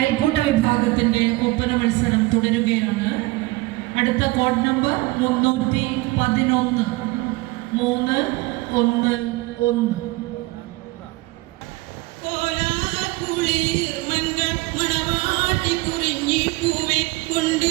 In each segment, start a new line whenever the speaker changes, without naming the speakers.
അയൽക്കൂട്ട വിഭാഗത്തിന്റെ ഒപ്പന മത്സരം തുടരുകയാണ്. അടുത്ത കോഡ് നമ്പർ മുന്നൂറ്റി പതിനൊന്ന് മൂന്ന് ഒന്ന് ഒന്ന്.
മണവാട്ടി കുറിഞ്ഞി പൂവെ കൊണ്ട്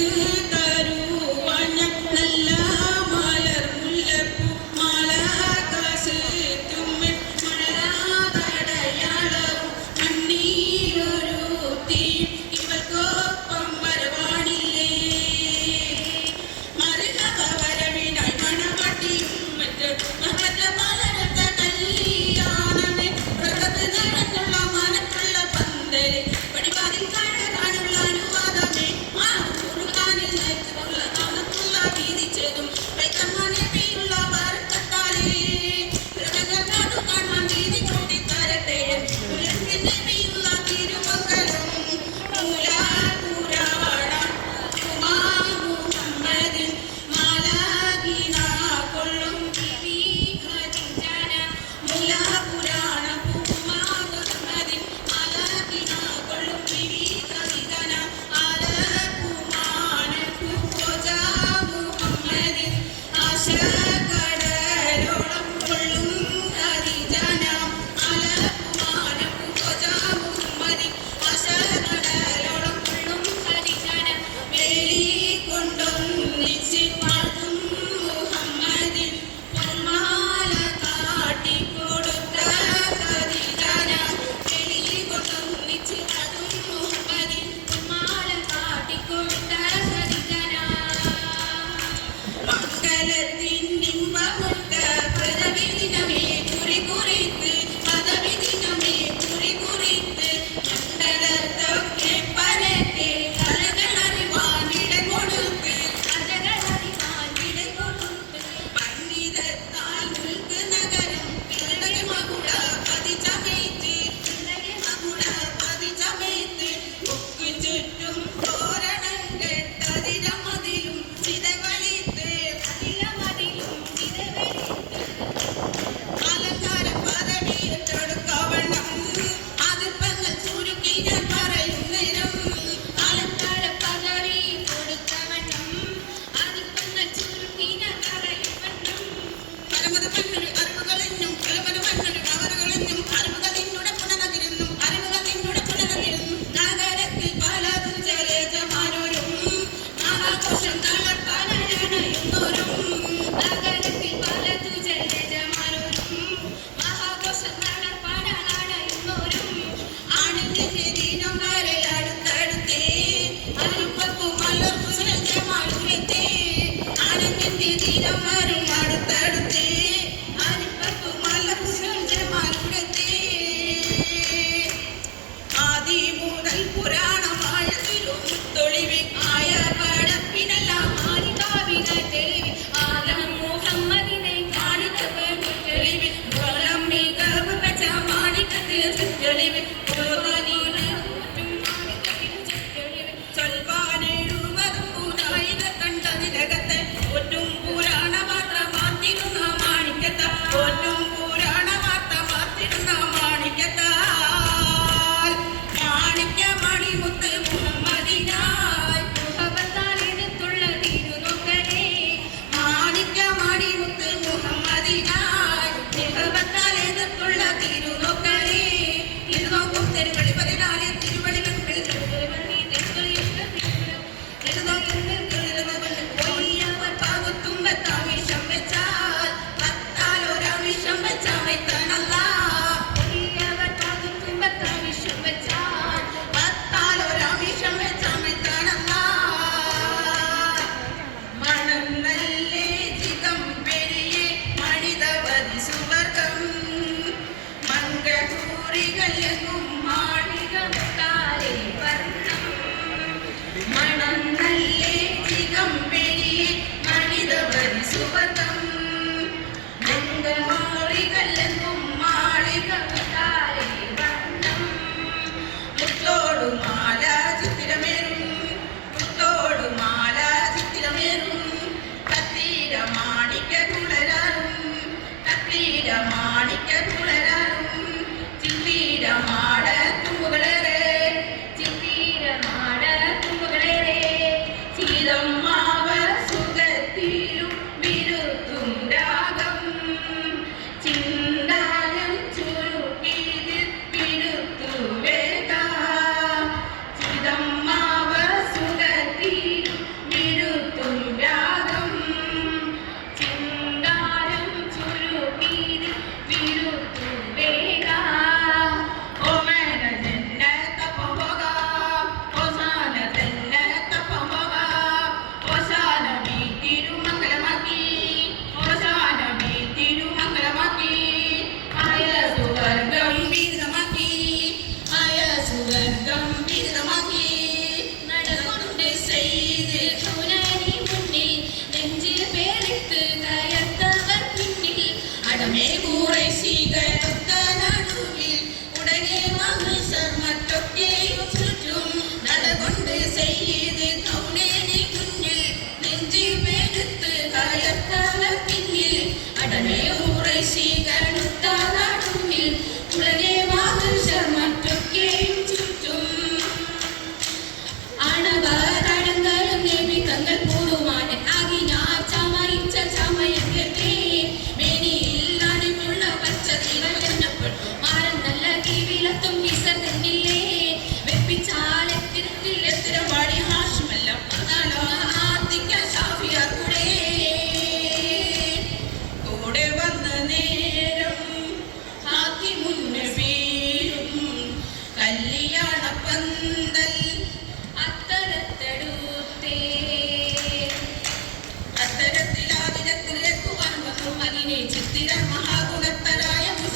Gracias.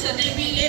ಚದುರಿವಿಗೆ